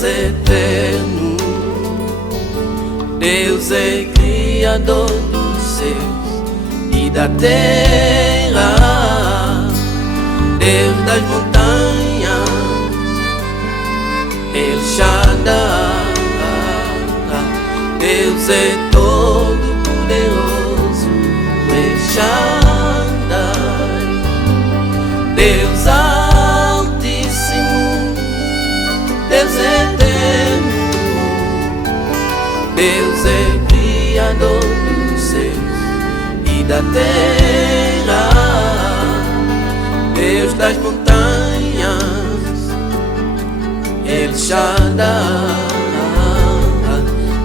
Deus eterno, Deus é Criador dos céus e da terra, Deus das montanhas, El Shaddai. Deus é todo poderoso, El Shaddai. Deus altíssimo, Deus eterno, Deus é Criador dos céus e da terra, Deus das montanhas, El Shaddai.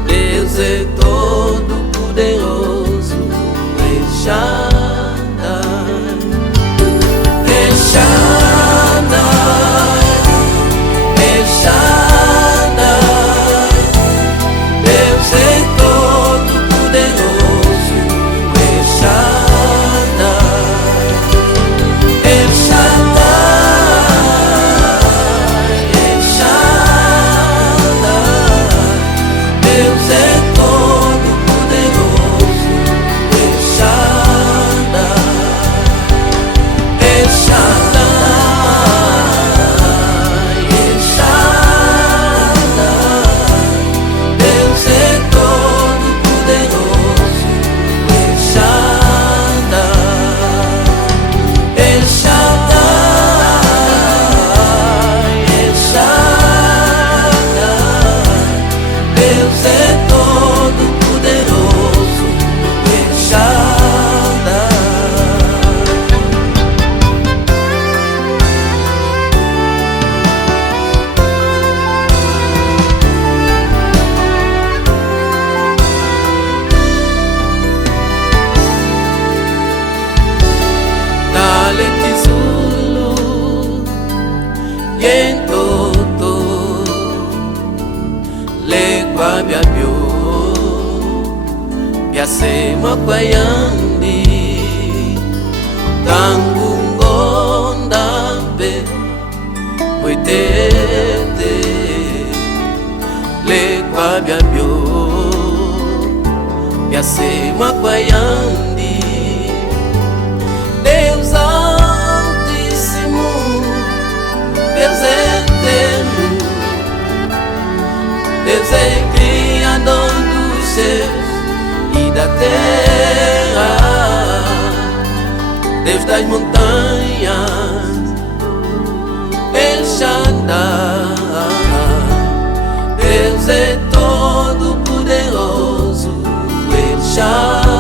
Deus é todo poderoso, El Shaddai. El Shaddai, El Shaddai. Deus é todo poderoso, El Shaddai. El Shaddai, El Shaddai. Deus é todo poderoso, El Shaddai. El Shaddai, El Shaddai. Deus é todo poderoso, El Shaddai. El Shaddai, El Shaddai. Deus é todo poderoso, El Shaddai. Dale tizulu, yentoto, le kwabyabyo, byasema kwayandi, tangu ngondambe, kwitete, le kwabyabyo, byasema kwayandi. Deus altíssimo, Deus eterno, Deus é Criador dos céus e da terra, Deus das montanhas, El Shaddai. Deus é todo poderoso, El Shaddai.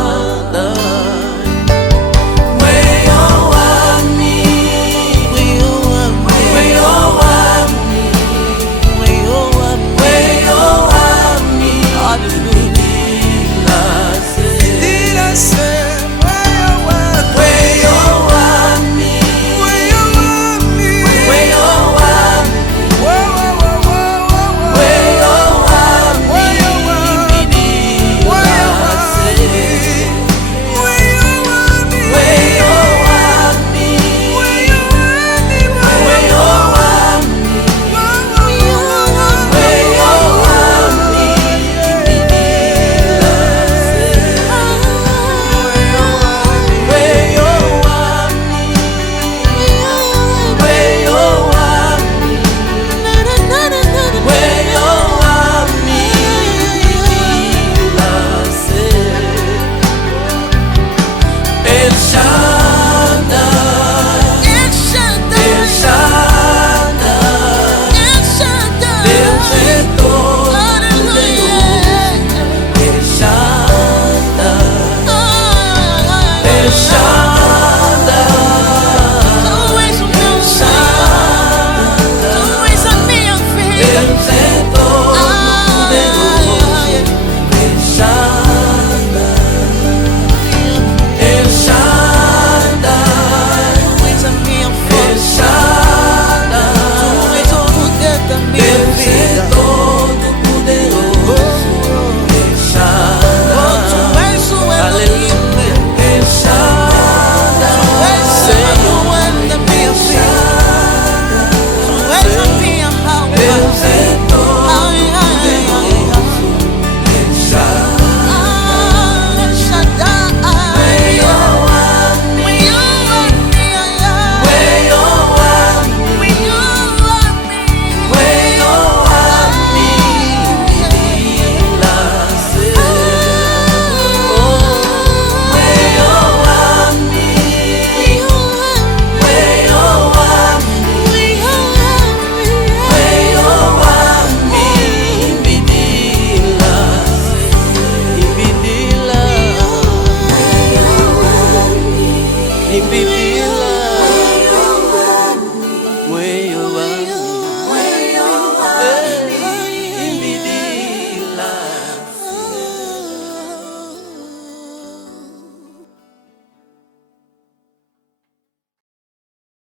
Kimbilia